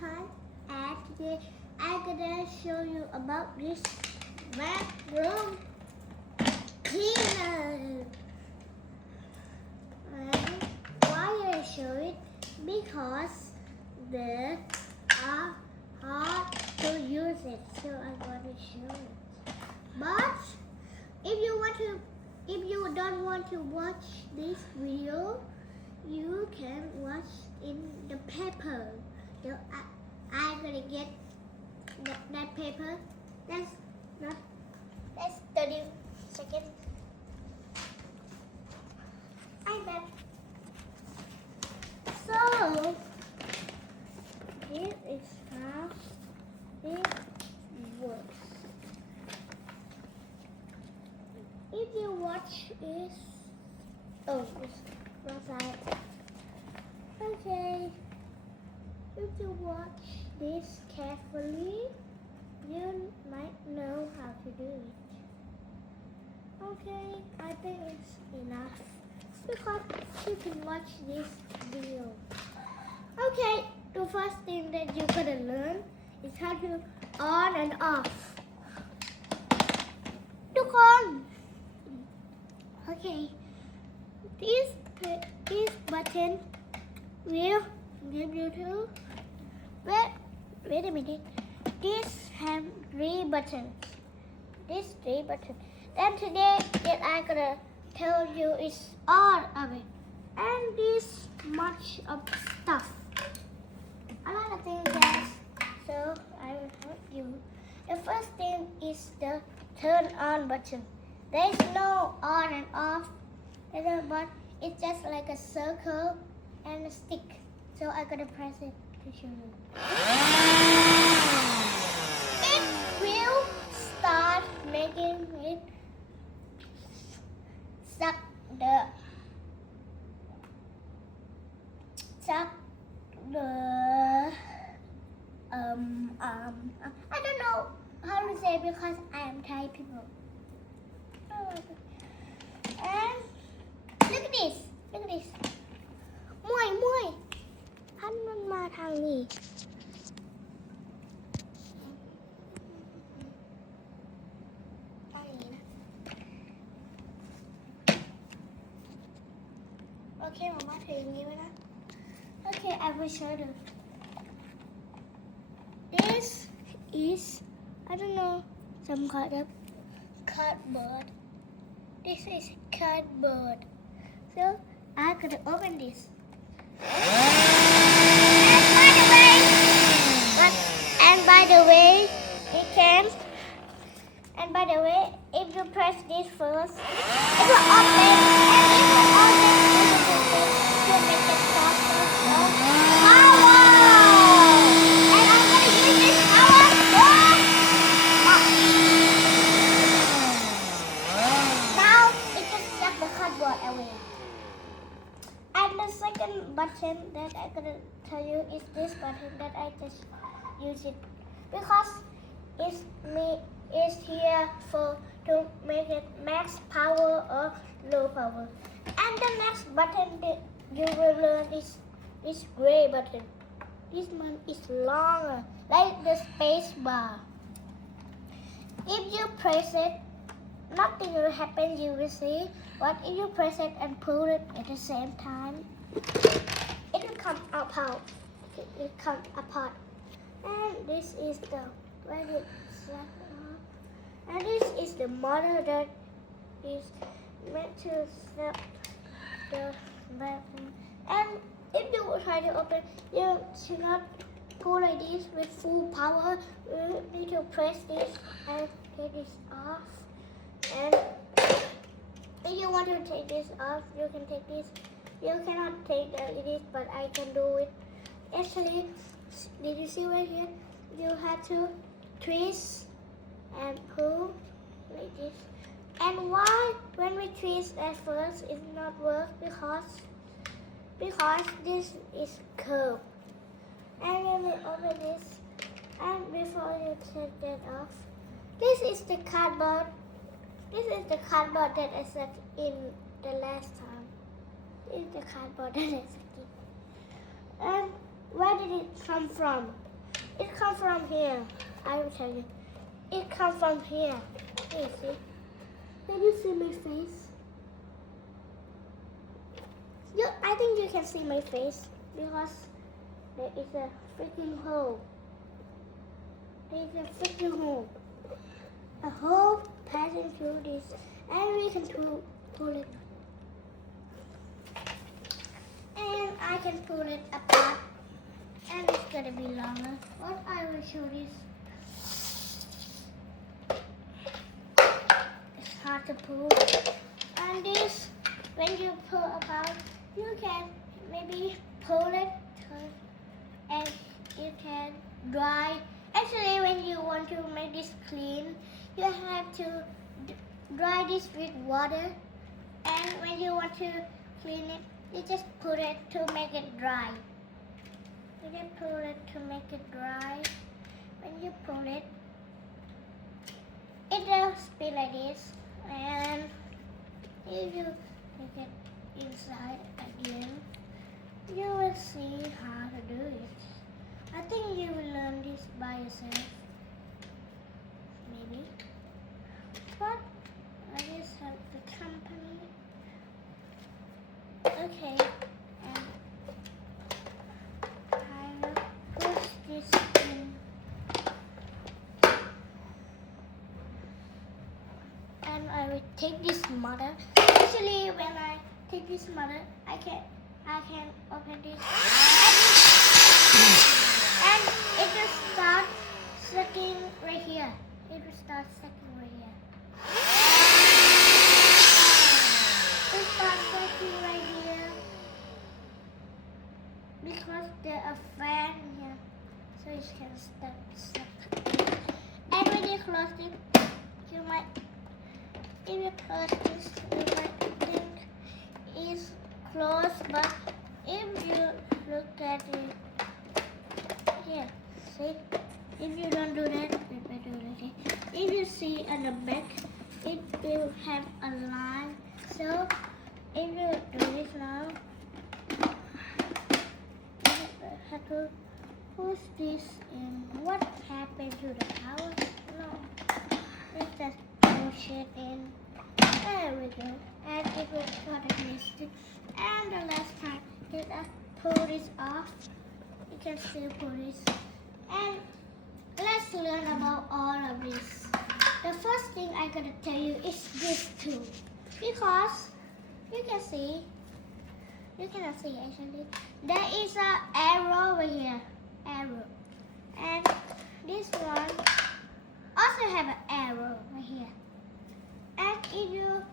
time, and today I'm gonna show you about this vacuum cleaner. And why I show it? Because they are hard to use it, so I'm gonna show it. But if you don't want to watch this video, you can watch in the paper. So I'm gonna get that paper. That's 30 seconds. I'm back. So this is how it works. If you watch this, it's outside. Okay. If you watch this carefully, you might know how to do it. Okay, I think it's enough because you can watch this video. Okay, the first thing that you're gonna learn is how to on and off. ทุกคน Okay, this button will give you to wait a minute. This have 3 buttons. This 3 buttons. Then today that I'm gonna tell you is all of it. And this much of stuff. A lot of things, guys. So I will help you. The first thing is the turn on button. There is no on and off, but it's just like a circle and a stick. So I'm gonna press it to show you. It will start making it suck the I don't know how to say because I am Thai people. And look at this. Look at this. มวยท่านมันมาทางนี้ทางนี้นะโอเคมาถืออย่างนี้ไว้นะโอเค I will show you. This is I don't know some kind of cardboard. This is cardboard. So I'm gonna open this. And by the way, if you press this first, it will open. And if you open, it will make it softer. Power! And I'm gonna use this power. Now it can suck the cardboard away. And the second button that I'm gonna tell you is this button that I just use it because it's here to make it max power or low power. And the next button that you will learn is this gray button. This one is longer, like the space bar. If you press it, nothing will happen, you will see. But if you press it and pull it at the same time, it will come apart. It will come apart. And this is the where it set up. And this is the motor that is meant to set the vacuum. And if you try to open, you should not go like this with full power. You need to press this and take this off. And if you want to take this off, you can take this. You cannot take this, but I can do it. Actually, did you see right here? You have to twist and pull like this. And why when we twist at first it not work? Because this is curved. And when we open this, and before you take that off, this is the cardboard. This is the cardboard that I set in the last time. This is the cardboard that I set in. And where did it come from? It comes from here. I will tell you. It comes from here. Here, see? Can you see my face? I think you can see my face because there is a freaking hole. There is a freaking hole. A hole passing through this, and we can pull it. And I can pull it apart, and it's gonna be longer. What I will show this. It's hard to pull. And this, when you pull apart, you can maybe pull it, and you can dry. Actually, when you want to make this clean, you have to dry this with water. And when you want to clean it, you just put it to make it dry. You just pull it to make it dry. When you pull it, it will be like this. And if you take it inside again, you will see how to do it. I think you will learn this by yourself, maybe. But I just have the company. Okay, and I will push this in. And I will take this mother. Actually, when I take this mother, I can open this. And it will start sucking right here. It will start sucking right here. It will start sucking right here. Because there's a fan here. So it can start sucking. And when you close it, you might, if you close this, you might think it's closed. But if you look at it, here, see? If you don't do that, if you see at the back, it will have a line. So if you do this now, you have to push this in. What happened to the power? No, let's just push it in. There we go. And it will cut against it. And the last time, you pull this off. You can still pull this. And let's learn about all of this. The first thing I'm gonna tell you is this tool. Because you can see, you cannot see actually. There is an arrow over here. Arrow. And this one also have an arrow right here. And if you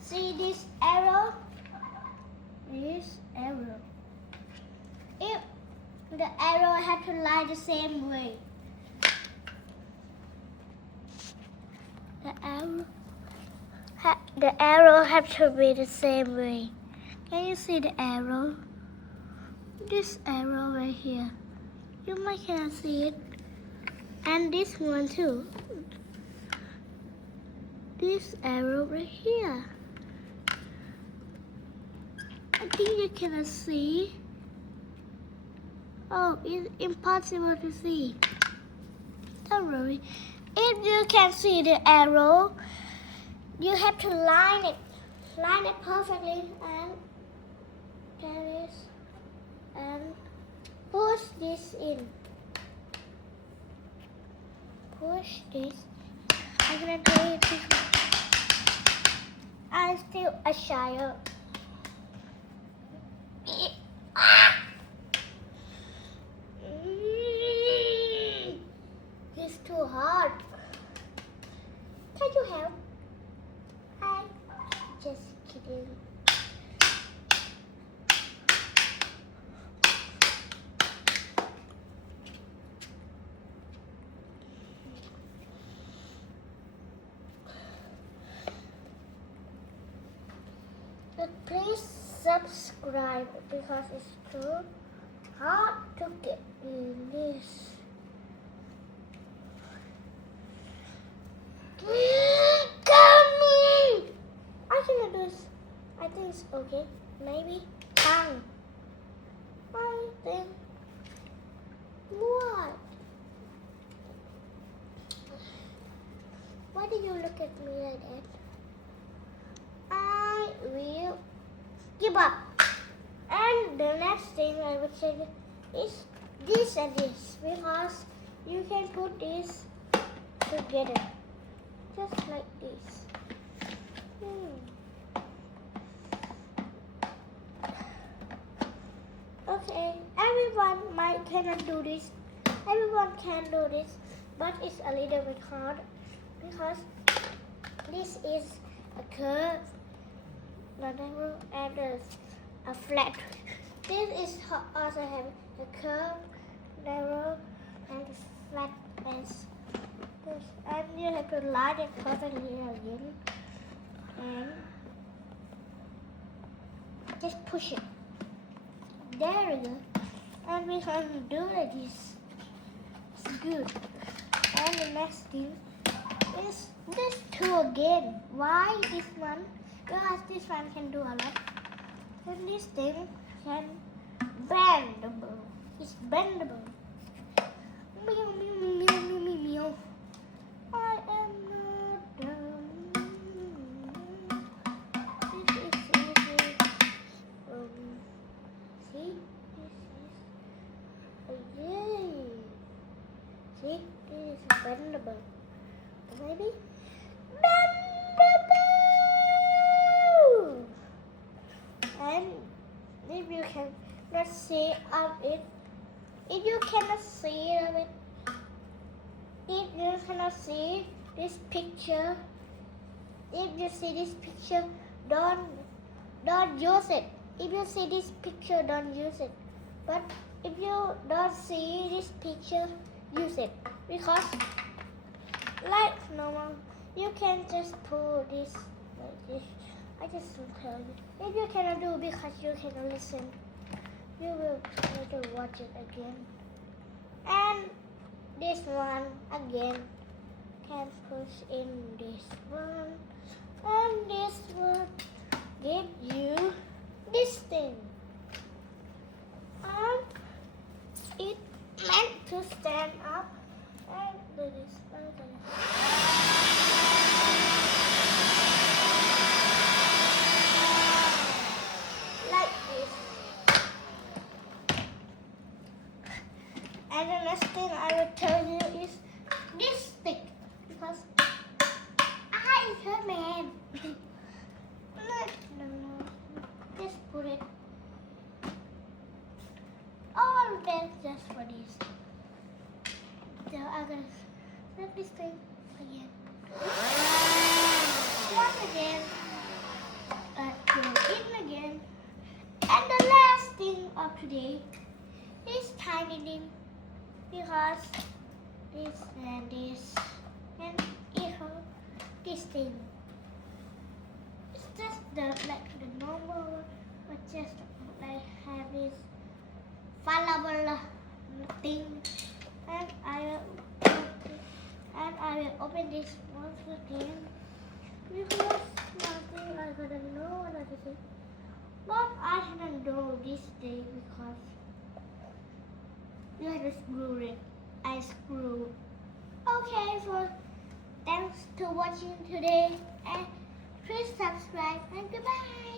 see this arrow, if the arrow had to lie the same way. The arrow have to be the same way. Can you see the arrow? This arrow right here. You might cannot see it. And this one too. This arrow right here. I think you cannot see. Oh, it's impossible to see. Don't worry. If you can see the arrow, you have to line it perfectly, and there is, and push this in. Push this. I'm gonna do it this way. I'm still a child. It's too hard. Can you help? I'm just kidding. But please subscribe because it's too hard to get in this. Coming! I cannot do this. I think it's okay. Maybe. Bang. I think. What? do you look at me like that? I will give up. And the next thing I would say is this and this, because you can put this together just like this. Okay, everyone cannot do this. Everyone can do this, but it's a little bit hard because this is a curve, and a flat. This is also have a curve, narrow, and flat as this. And you have to line it perfectly again, and just push it. There we go. And we can do like this. It's good. And the next thing is this two again. Why this one? Because this one can do a lot. And this thing can bendable. It's bendable. Meow, meow, meow, meow, meow, meow. I am not done. This is easy. See? This is yay. See? This is bendable. Maybe? Bendable! And if you cannot see of it, if you cannot see of it, if you cannot see this picture, if you see this picture, don't use it. If you see this picture, don't use it. But if you don't see this picture, use it. Because like normal, you can just pull this like this. I just will tell you. If you cannot do because you cannot listen, you will need to watch it again. And this one again can push in this one, and this one give you this thing. And it meant to stand up and do this. Like this. And the next thing I will tell you is this stick, because I is her man. No. Just put it. All that just for this. So I'm gonna set this thing again. Once again. Go in again. And the last thing of today is tightening, because this and this and this thing. It's just like the normal one, but just like have this fallible thing. And I will open this once again, because nothing I don't know what I say. But I didn't do this day because you have to screw it. I screw. Okay, so thanks to watching today, and please subscribe and goodbye.